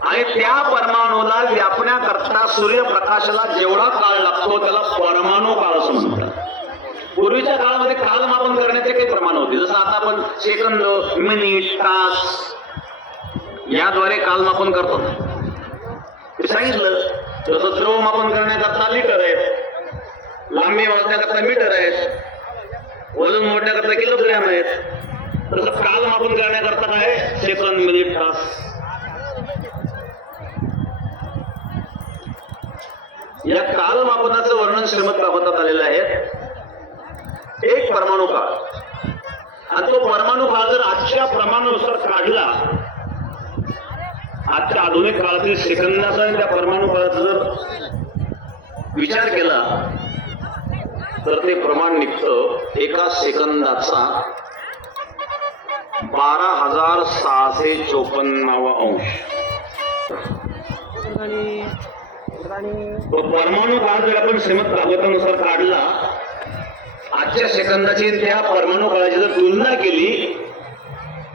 आणि त्या परमाणूला व्यापण्याकरता सूर्यप्रकाशाला जेवढा काळ लागतो त्याला परमाणू काळ असं म्हणतात पूर्वीच्या काळामध्ये कालमापन करण्याचे काही प्रमाण होते जसं आता आपण सेकंद मिनिट तास याद्वारे कालमापन करतो सांगितलं जसं द्रव मापन करण्याकरता लिटर आहेत लांबी वाजण्याकरता मीटर आहेत. वजन मोठ्याकरता किलोग्रॅम आहेत. तसं कालमापन करण्याकरता काय? सेकंद मिनिट तास. या कालमापनाचं वर्णन श्रीमद भागवतात आलेलं आहे एक परमाणू काळ. आणि तो परमाणू काळ जर आजच्या प्रमाणानुसार काढला आजच्या आधुनिक काळातील सेकंदाचा आणि त्या परमाणू काळाचा जर विचार केला तर ते प्रमाण निघतं एका सेकंदाचा बारा हजार सहाशे चोपन्नावा अंश परमाणू काळ जर आपण श्रीमद भागवतानुसार काढला आजच्या सेकंदाची त्या परमाणू काळाची जर तुलना केली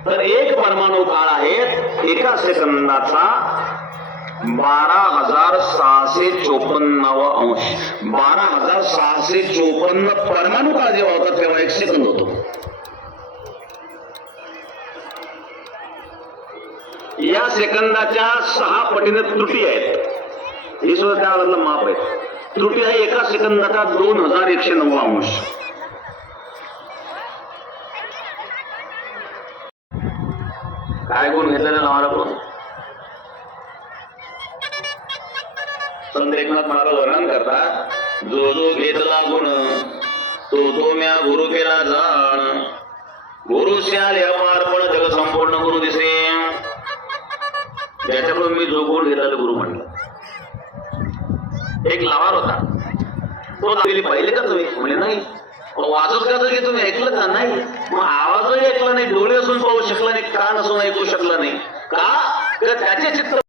तर एक परमाणू काळ आहे एका सेकंदाचा बारा हजार सहाशे चोपन्नावा अंश. बारा हजार सहाशे चोपन्न परमाणू काळ जेव्हा होता तेव्हा एक सेकंद होतो. या सेकंदाच्या सहा पटीने त्रुटी आहेत. हे सुद्धा त्यामधलं माप आहे. त्रुटी आहे एका सेकंदाचा दोन हजार एकशे नऊ अंश. काय गुण घेतलेला नावाला संत एकनाथ महाराज वर्णन करतात जो जो घेतला गुण तो तो म्या गुरु केला जाण. गुरु श्याल पण जग संपूर्ण गुरु दिसे. त्याच्याकडून मी जो गुण घेतला तो गुरु म्हणला. एक लावार होता. तो गेली पाहिले का तुम्ही? म्हणजे नाही. वाजत का की तुम्ही? ऐकलं का नाही. मग आवाजही ऐकला नाही डोळे असून पाहू शकला नाही कान असून ऐकू शकला नाही. का? त्याचे चित्र